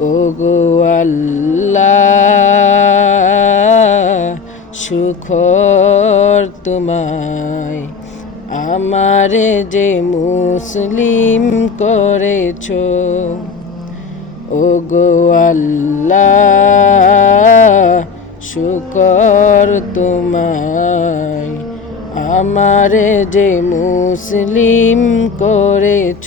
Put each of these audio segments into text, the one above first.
ও গো আল্লাহ, সুখর তোমায়। আমারে যে মুসলিম করেছ ও গো আল্লাহ শুকর তোমায়। আমারে যে মুসলিম করেছ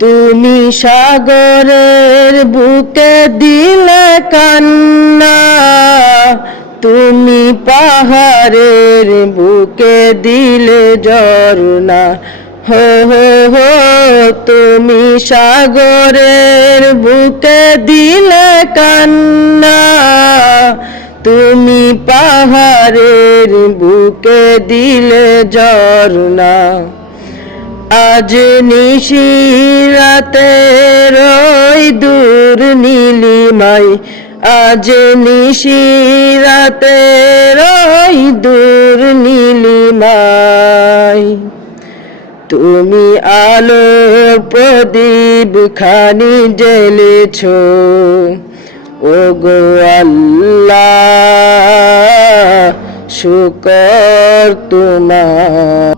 তুমি সাগরের বুকে দিলে কান্না, তুমি পাহাড়ের বুকে দিলে ঝর্ণা। হো হো হো, তুমি সাগরের বুকে দিলে কান্না, তুমি পাহাড়ের বুকে দিলে ঝর্ণা। আজ নিশিরাতে রই দূর নীলিমাই। আজ নিশিরাতে রই দূর নীলিমাই। তুমি আলো প্রদীপ খানি জ্বেলেছ। ও গো আল্লাহ, শুকর তোমার।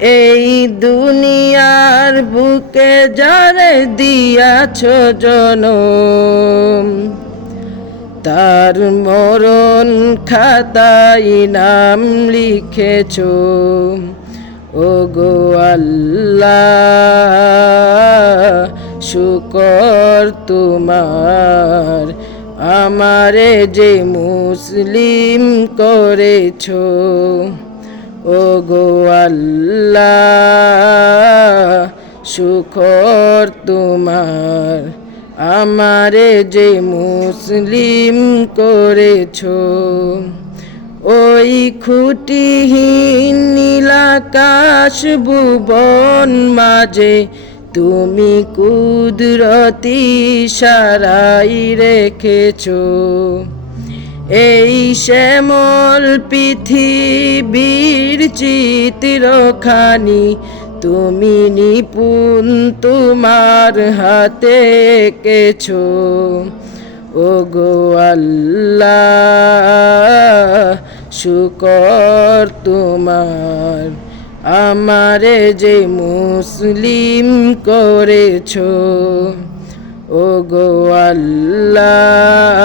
এই দুনিয়ার বুকে যারে দিয়াছ জনম, তার মরণ খাতায় নাম লিখেছ ও গো আল্লাহ, শুকর তোমার, আমারে যে মুসলিম করেছ। ও গো আল্লাহ, শুকর তোমার। আমারে যে মুসলিম করেছ, ওই খুঁটিহীন নীলাকাশ ভুবন মাঝে তুমি কুদরতি সারাই রেখেছ। এই শ্যামল পৃথিবীর চিত্রখানি, তুমি নিপুণ তোমার হাতে কেছো ও গো আল্লাহ, শুকর তোমার, আমারে যে মুসলিম করেছ। ও গো আল্লাহ